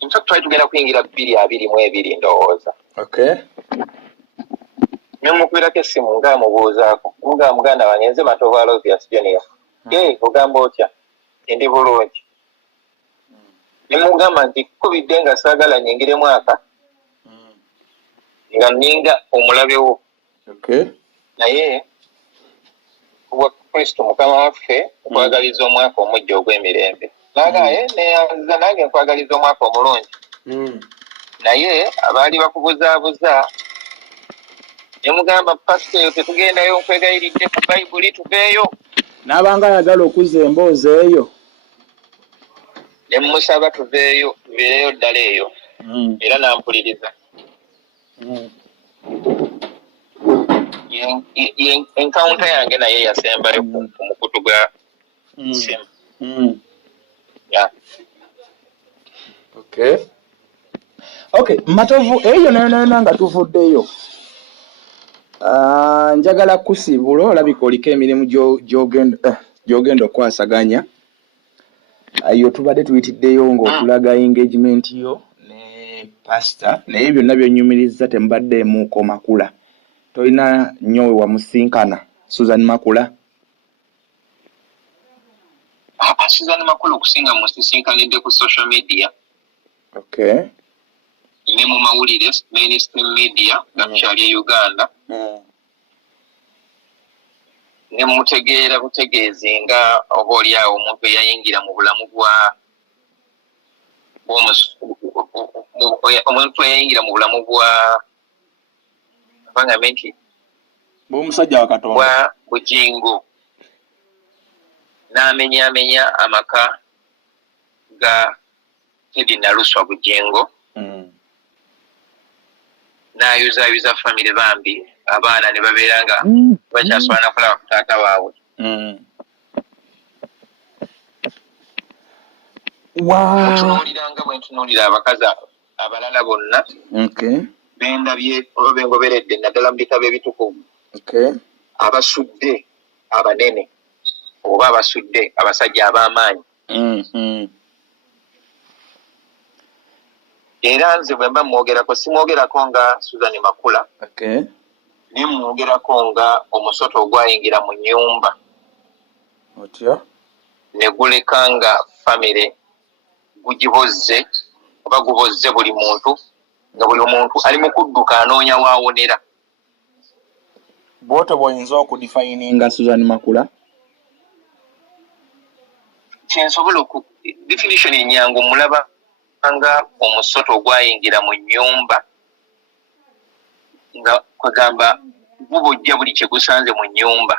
in fact twali tugenda kuyingira 2022 ndowooza nemukubirako essimu nga mubuuzaako nga muganda wange nze Matovu ALOYSIUS Junior ogamba otya ndi bulungi nemugamba nti kubidde nga saagala nyingire mwaka nga ninga omulabewo naye wa Kristo mukama waffe okwagaliza omwaka omujja ogw'emirembe nagaye neyanza nange nkwagaliza omwaka omulungi naye abaali bakubuzaabuza nemugamba pasita eyo tetugendayo nkwegayiridde ku bayibuli tuveeyo n'abanga ayagala okuzza emboozi eyo nemusaba tuveeyo tuviireyo ddala eyo era nampuliriza enkaunta yange naye yasembayo ku mukutu gwa simu Matovu eyo nayo nga tuvuddeyo njagala kusiibula olabika oliko emirimu gy'ogenda okwasaganya yo tubadde tuyitiddeyo ng'otulaga engagement yo ne pastor naye byonna byonnyumiriza temubaddeemuuko makula tolina nnyo we wamusinkana Susan Makula Susan Makula okusinga musisinkanidde ku social media ne mu mawulire mainstream media nga tukyali e Uganda ne mutegeera butegeezi nga oba oliawo omuntu eyayingira mu bulamu omuntu eyayingira mu bulamu bangambe nti bw'omusajja wa Katonda bwa bugingo n'amenyaamenya amaka ga Teddy Naluswa Bugingo n'ayuzaayuza famire bambi abaana ne babeera nga bakyasobola kulaba ku taata waabwe mutunuulira nga bwe ntunuulira abakazi abalala bonna bendabye oba bengoberedde naddala mu bitabo ebitukuvu abasudde abanene oba abasudde abasajja ab'amaanyi era nze bwe mba mwogerako simwogerako nga Susan Makula ne mwogerako nga omusoto ogwayingira mu nnyumba ne guleka nga famire gugibozze oba gubozze buli muntu nga buli muntu ali mu kudduka anoonya waawonera bw'otyo bw'oyinza okudifayininga Susan Makula kyensobola definition ennyangu mulaba nga omusoto ogwayingira mu nnyumba nga kwegamba gubojja buli kye gusanze mu nnyumba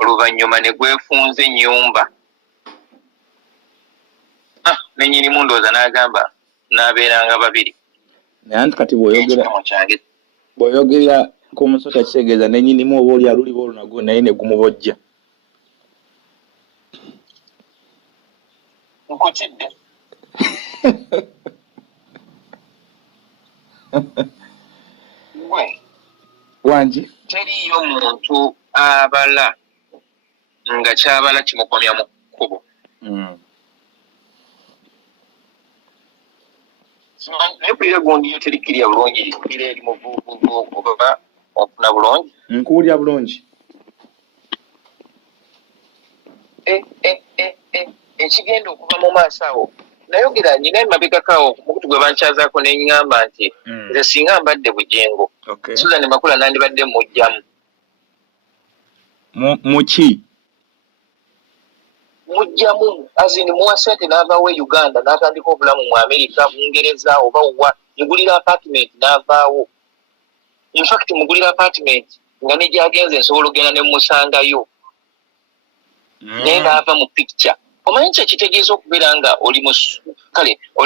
oluvannyuma ne gwefunza ennyumba nenyinimu ndowooza n'agamba n'abeeranga babiri naye anti kati bw'oyogerera k'omusoto kitegeeza nenyinimu oba oli aluliba olunagwo naye ne gumubojja nkutidde wangi teriyo muntu abala nga kyabala kimukomya mu kkubo nepulira gundi yo terikirya bulungi ira eri muvubuvu oba ofuna bulungi nkuwulira bulungi ekigenda okuva mu maaso awo nayogera nyina emabegakawo mukutu gwe bankyazaako neŋŋamba nti nze singa mbadde Bugingo Susan Makula nandibadde mujjamu muki mujjamu azini muwa sente n'avaawo e Uganda n'atandika obulamu mu Amerika Bungereza oba wa mugulira apartment n'avaawo in fact mugulira apartment nga ne gyagenze nsobola ogenda ne musangayo naye n'ava mu picture omanyi kye kitegeeza okubeera nga oli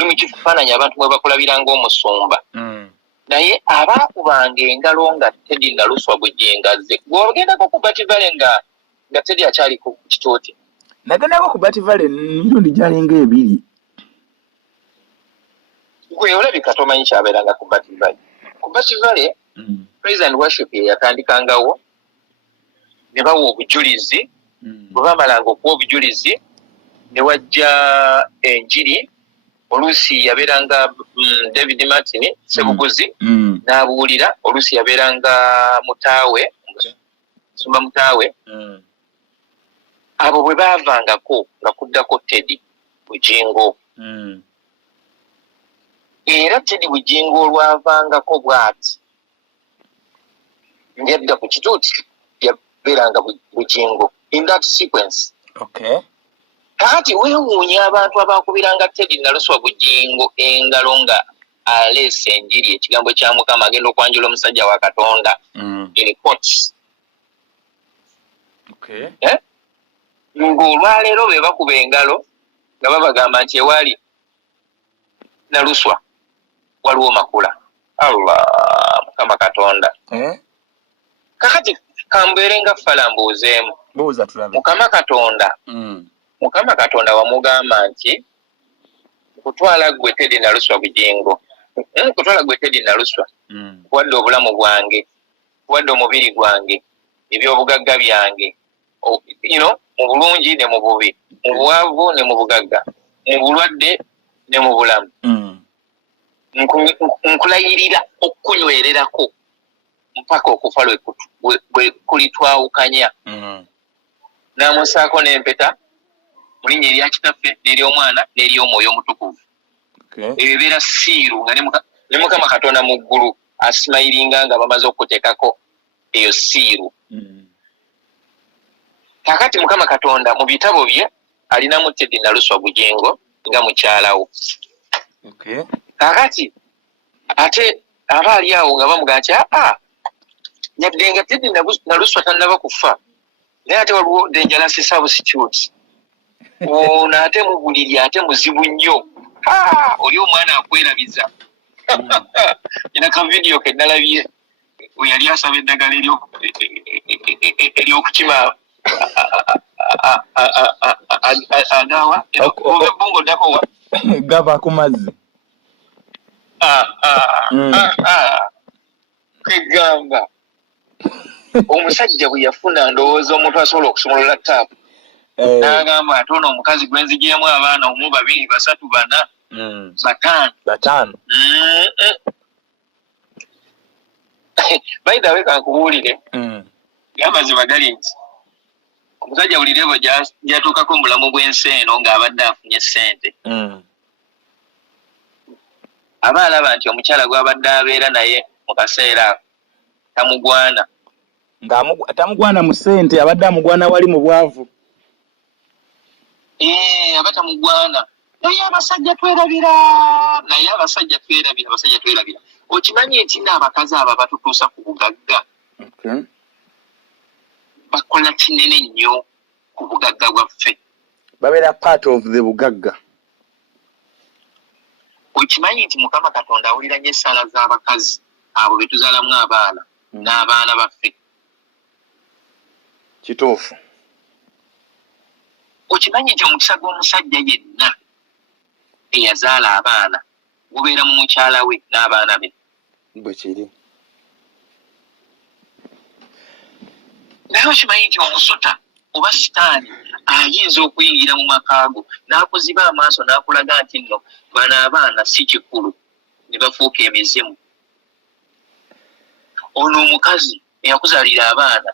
mu kifaananyi abantu mwe bakulabira ng'omusumba naye abaakubanga engalo nga Teddy Naluswa Bugingo azze gw'ogendako ku Bativale nga Teddy akyali ku kitooti nagendako ku Bativale mirundi gyalinga ebiri gwe olabika tomanyi kyabeeranga ku Bat Valley. Ku Bat Valley praise and worship yatandikangawo ne bawa obujulizi bwe bamalanga okuwa obujulizi ne wajja enjiri oluusi yabeeranga David Martin Sebuguzi n'abuulira oluusi yabeeranga Mutaawe Sumba Mutaawe abo bwe baavangako nga kuddako Teddy Bugingo era Teddy Bugingo olwavangako bw'ati ngedda ku kituuti yabeeranga Bugingo in that sequence. Okay. Kakati weewuunya abantu abakubiranga Teddy Naluswa Bugingo engalo nga aleese enjiri ekigambo kya Mukama agenda okwanjula omusajja wa Katonda in courts. Okay. Ng'olwaleero be bakuba engalo nga babagamba nti ewali Naluswa waliwo makula. Allah Mukama Katonda. Kakati kambeere nga ffala mbuuzeemu. Buuza tulabe. Mukama Katonda. Mukama Katonda wamugamba nti kutwala gwe Teddy Naluswa Bugingo. Kutwala gwe Teddy Naluswa. Wadde obulamu bwange. Wadde omubiri gwange. Ebyobugagga byange. You know, mu bulungi ne mu bubi. Mu buwavu ne mu bugagga. Mu bulwadde ne mu bulamu. Nkulayirira okunywererako mpaka okufa lwe kulitwawukanya. N'amusaako n'empeta mu linnya erya Kitaffe n'ery'Omwana n'ery'Omwoyo Omutukuvu. Ebyo bibeera siiru nga ne Mukama Katonda mu ggulu asimayiringa nga bamaze okuteekako eyo siiru. Kakati Mukama Katonda mu bitabo bye alinamu Teddy Naluswa Bugingo nga mukyalawo. Kakati ate abaali awo nga bamugamba nti yadde nga Teddy Naluswa tannaba kufa naye ate waliwo dangerous substitutes. Ono ate mubuliri ate muzibu nnyo. Oli omwana akwerabiza. Ina ka video ke nalabye we yali asaba eddagala ery'okukima agawa obongo dako wa gava ku mazzi. Kegamba omusajja bwe yafuna ndowooza omuntu asobola okusumulula taapu n'agamba ate ono omukazi gwe nzigyemu abaana omu babiri basatu bana bataano. By the way kankubuulire gamaziba gali nti omusajja buli levo gyatuukako mulamu bw'ensi eno ng'abadde afunye ssente aba alaba nti omukyala gw'abadde abeera naye mu kaseera tamugwana. Tamugwana mu ssente, abadde amugwana wali mu bwavu. Aba tamugwana. Naye abasajja twerabira. Okimanyi nti n'abakazi abo batutuusa ku bugagga. Bakola kinene nnyo ku bugagga bwaffe. Babeera part of the bugagga. Okimanyi nti Mukama Katonda awulira nnyo essaala z'abakazi abo be tuzaalamu abaana n'abaana baffe. Kituufu. Okimanyi nti omukisa gw'omusajja yenna eyazaala abaana gubeera mu mukyala we n'abaana be. Bwe kiri. Naye okimanyi nti omusota oba sitaani ayinza okuyingira mu maka go n'akuziba amaaso n'akulaga nti nno bano abaana si kikulu ne bafuuka emizimu. Ono omukazi eyakuzaalira abaana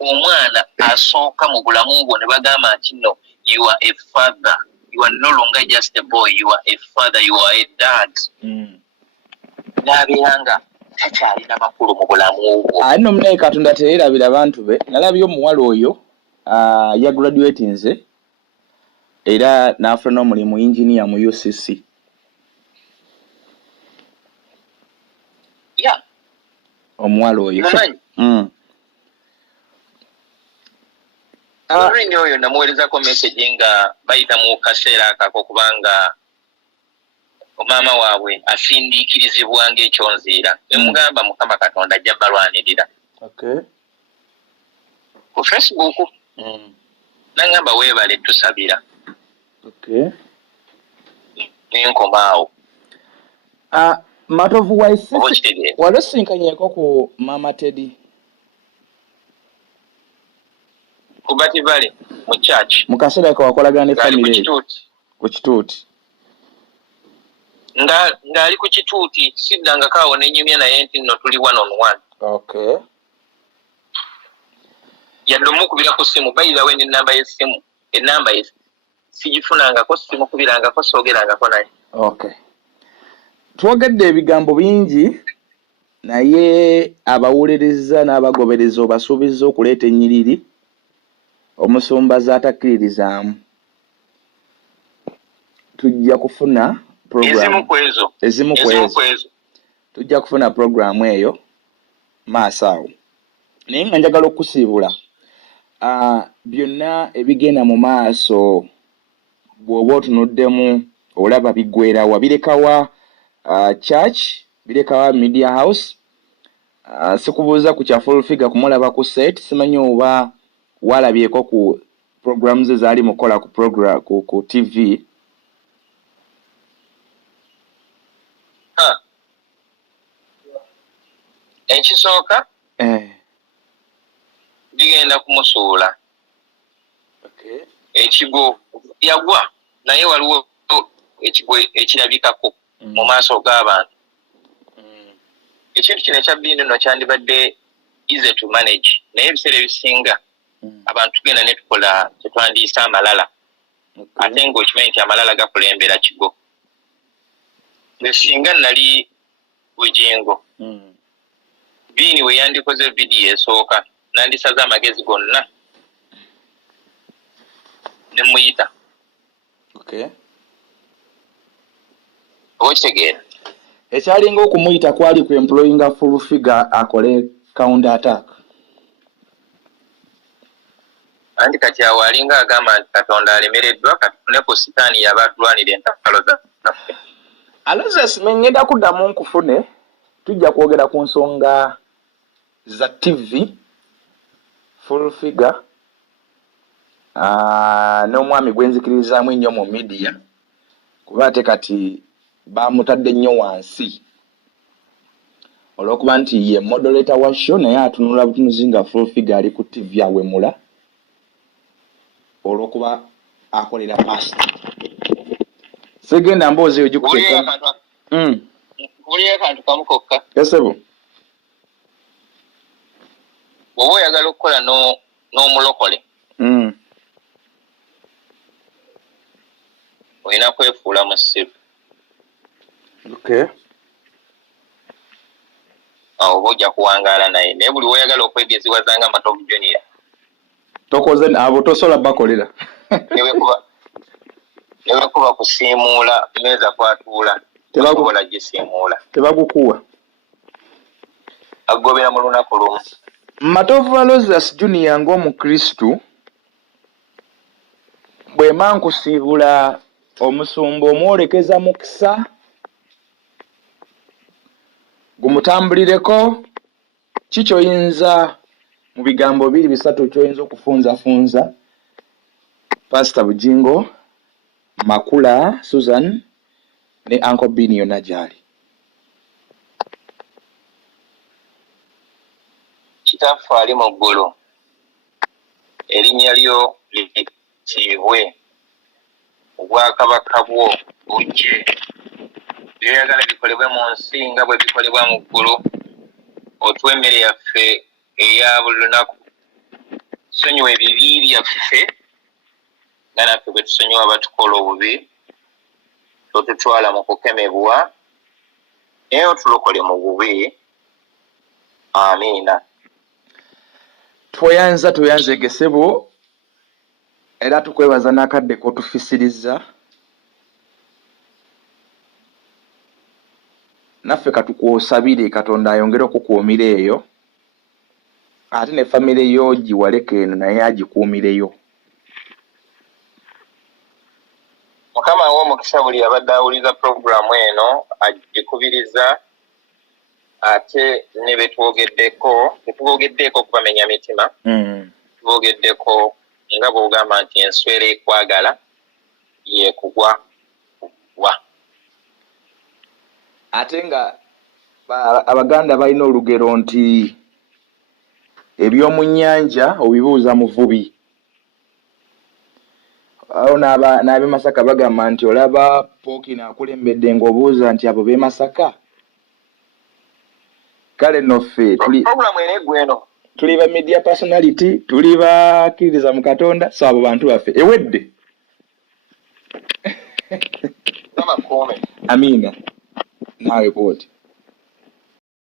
omwana asooka mu bulamu bwo ne bagamba nti nno you are a father, you are no longer just a boy, you are a father, you are a dad. N'abeera nga takyalina makulu mu bulamu bwo. Nno munaye Katonda teyeerabira abantu be. Nalabye omuwala oyo ya graduate nze era n'afuna n'omulimu engineer mu UCC. Omuwala oyo. Olwini oyo namuweerezako message nga bayita mu kaseera akako kubanga maama waabwe asindiikirizibwa ng'ekyonziira. Emugamba Mukama Katonda ajja balwanirira. Ku Facebook. Nangamba weebale tusabira. Nenkomaawo. Matovu waisisi walosinkanyeko ku Mama Teddy ku Bativale mu church mukasera ko wakolagana ne family ku kituuti ngali ku kituuti siddanga kawo nenyumya naye nti no tuli one on one. Okay. Yaddomu kubira ku simu bayira we n'ennamba y'essimu ennamba sigifunangako simu kubirangako soogerangako naye. Okay. Twogedde ebigambo bingi naye abawuliriza n'abagobereza obasuubiza okuleeta ennyiriri omusumba z'atakkiririzaamu tujja kufuna program ezimu kwezo tujja kufuna programu eyo maaso awo naye nga njagala okusiibula byonna ebigenda mu maaso bw'oba otunuddemu olaba biggweerawa birekawa church birekawa media house sikubuuza ku kya full figure kumulaba ku set simanyi oba walabyeko ku programs ezaali mukola ku program ku TV. Ekisooka bigenda kumusuula. Okay. Ekigo yagwa naye waliwo ekigo ekirabikako mu maaso g'abantu. Ekintu kino ekya BWINO no kyandibadde easy to manage naye ebiseera ebisinga abantu tugenda ne tukola kyetwandiisa amalala. Ate ng'okimanyi nti amalala gakulembera kigo. Nesinga nali Bugingo BWINO we yandikoze vidiyo esooka nandisaza amagezi gonna ne muyita. Okay. Okitegeera ekyalinga okumuyita kwali ku employinga full figure akole counter attack. Andi kati awo alinga agamba nti Katonda alemereddwa katufune ku sitaani yabatulwanira entalo zaffe. ALEESE ngenda kuddamu nkufune tujja kwogera ku nsonga za TV full figure n'omwami gwe nzikirizaamu ennyo mu media kuba ate kati bamutadde nnyo wansi olw'okuba nti ye moderator wa show naye atunula butunuzi nga full figure ali ku TV awemula olw'okuba akolera past segenda mboozi eyo gikuteeka kuliyo akantu kamu kokka. Yesebo bw'oba oyagala okukola n'omulokole olina kwefuula musiru. Okay. Awo oba ojja kuwangaala naye naye buli woyagala okwegeziwaza nga Matovu Junior tokoze abo tosobola bakolera newekuba kusiimuula mmeeza kwatuula tebakubola gisiimuula tebagukuwa agobera mu lunaku lumu. Matovu ALOYSIUS Junior ng'omukristu bwema nkusiibula omusumba omwolekeza mukisa gumutambulireko kikyoyinza mu bigambo 2-3 kyoyinza okufunzafunza Pastor Bugingo Makula Susan ne Uncle Bini yonna gyali. Kitaffe ali mu ggulu erinnya lyo litiibwe obwakabaka bwo bujje byeyagala bikolebwe mu nsi nga bwe bikolebwa mu ggulu otuwa emmere yaffe eya buli lunaku tusonyiwa ebibi byaffe nga naffe bwe tusonyiwa batukola obubi totutwala mu kukemebwa naye otulokole mu bubi. Amiina. Tuyanze gesebo era tukwebaza n'akadde k'otufisiriza naffe katukwosabire Katonda ayongere okukuumira eyo ate ne famire yo giwaleka eno naye agikuumireyo. Mukama w'omukisa buli abadde awuliza programu eno agikubiriza ate ne betwogeddeko tetubogeddeeko kubamenya mitima tubogeddeko nga bw'ogamba nti enswera ekwagala yekugwa wa ate nga abaganda balina olugero nti ebyomu nnyanja obibuuza muvubi. Awo n'ab'e Masaka bagamba nti olaba Pookino akulembedde ng'obuuza nti abo b'e Masaka. Kale nno ffe tuli ba media personality, tuli bakkiririza mu Katonda, so abo bantu baffe ewedde. Amina. Naawe bw'oti.